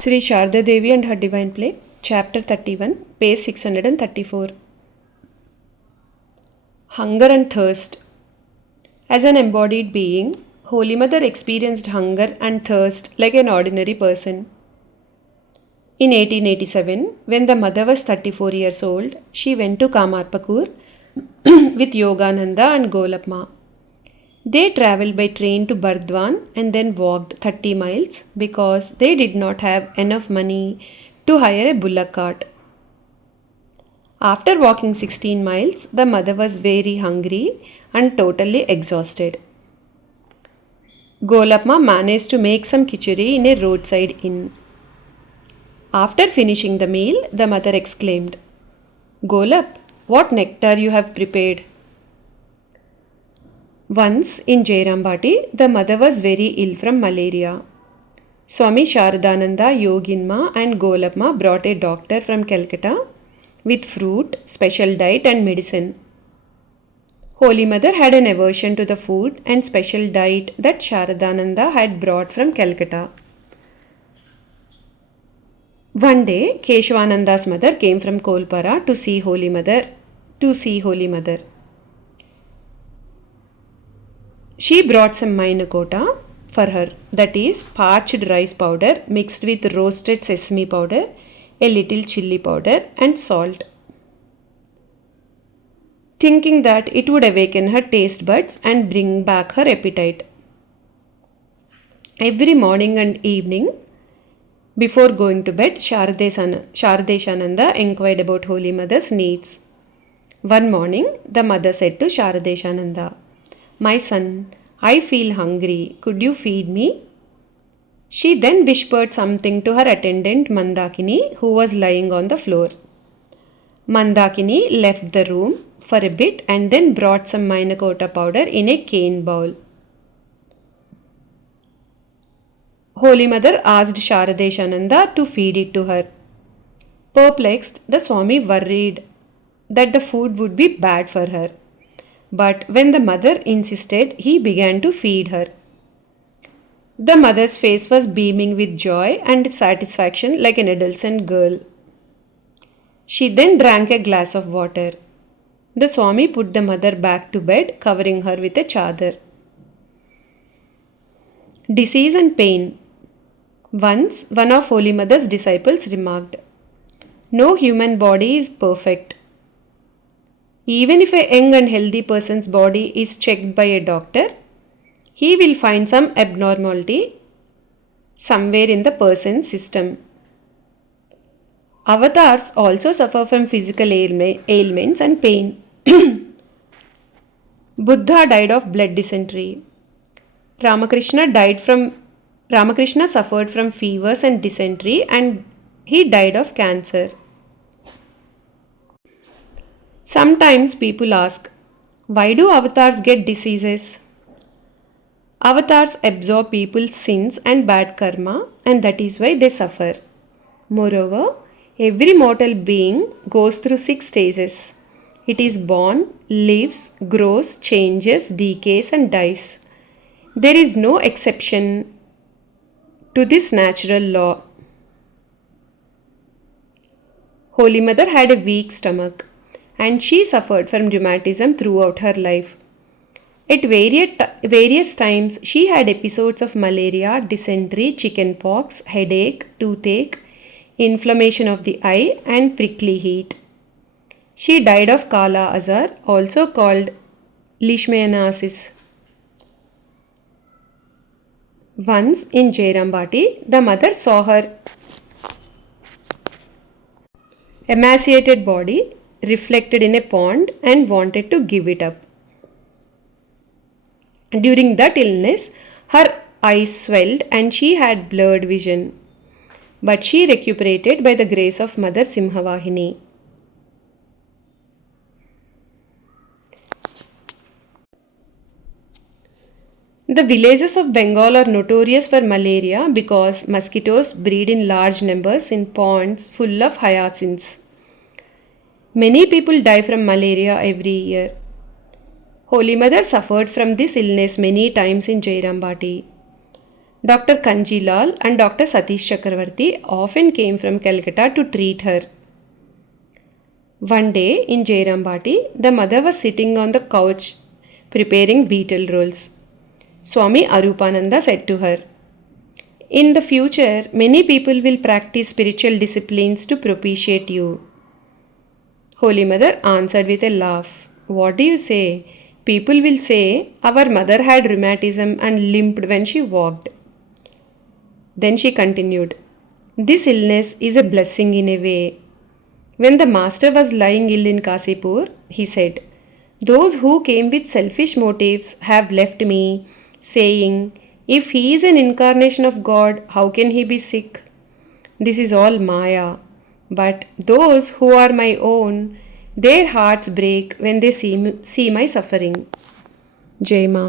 Sri Sharda Devi and Her Divine Play, Chapter 31, page 634. Hunger and Thirst. As an embodied being, Holy Mother experienced hunger and thirst like an ordinary person. In 1887, when the mother was 34 years old, she went to Kamarpakur with Yogananda and Golapma. They travelled by train to Bardwan and then walked 30 miles because they did not have enough money to hire a bullock cart. After walking 16 miles, the mother was very hungry and totally exhausted. Golapma managed to make some khichdi in a roadside inn. After finishing the meal, the mother exclaimed, "Golap, what nectar you have prepared!" Once in Jairambati, the mother was very ill from malaria. Swami Sharadananda, Yoginma and Golapma brought a doctor from Calcutta with fruit, special diet and medicine. Holy Mother had an aversion to the food and special diet that Sharadananda had brought from Calcutta. One day, Keshavananda's mother came from Kolpara to see Holy Mother. She brought some mainakota for her, that is, parched rice powder mixed with roasted sesame powder, a little chilli powder, and salt. Thinking that it would awaken her taste buds and bring back her appetite. Every morning and evening, before going to bed, Sharadeshananda inquired about Holy Mother's needs. One morning, the mother said to Sharadeshananda, "My son, I feel hungry. Could you feed me?" She then whispered something to her attendant Mandakini, who was lying on the floor. Mandakini left the room for a bit and then brought some mainakota powder in a cane bowl. Holy Mother asked Sharadeshananda to feed it to her. Perplexed, the Swami worried that the food would be bad for her. But when the mother insisted, he began to feed her. The mother's face was beaming with joy and satisfaction like an adolescent girl. She then drank a glass of water. The Swami put the mother back to bed, covering her with a chadar. Disease and pain. Once, one of Holy Mother's disciples remarked, "No human body is perfect. Even if a young and healthy person's body is checked by a doctor, he will find some abnormality somewhere in the person's system." Avatars also suffer from physical ailments and pain. Buddha died of blood dysentery. Ramakrishna suffered from fevers and dysentery and he died of cancer. Sometimes people ask, why do avatars get diseases? Avatars absorb people's sins and bad karma, and that is why they suffer. Moreover, every mortal being goes through 6 stages. It is born, lives, grows, changes, decays, and dies. There is no exception to this natural law. Holy Mother had a weak stomach, and she suffered from rheumatism throughout her life. At various times, she had episodes of malaria, dysentery, chickenpox, headache, toothache, inflammation of the eye, and prickly heat. She died of Kala Azar, also called leishmaniasis. Once in Jairambati, the mother saw her emaciated body reflected in a pond and wanted to give it up. During that illness, her eyes swelled and she had blurred vision. But she recuperated by the grace of Mother Simhavahini. The villages of Bengal are notorious for malaria because mosquitoes breed in large numbers in ponds full of hyacinths. Many people die from malaria every year. Holy Mother suffered from this illness many times in Jairambati. Dr. Kanjilal and Dr. Satish Chakravarti often came from Calcutta to treat her. One day in Jairambati, the mother was sitting on the couch preparing beetle rolls. Swami Arupananda said to her, "In the future, many people will practice spiritual disciplines to propitiate you." Holy Mother answered with a laugh, "What do you say? People will say, our mother had rheumatism and limped when she walked." Then she continued, "This illness is a blessing in a way. When the master was lying ill in Kasipur, he said, 'Those who came with selfish motives have left me, saying, if he is an incarnation of God, how can he be sick? This is all Maya. But those who are my own, their hearts break when they see my suffering.'" Jai Ma.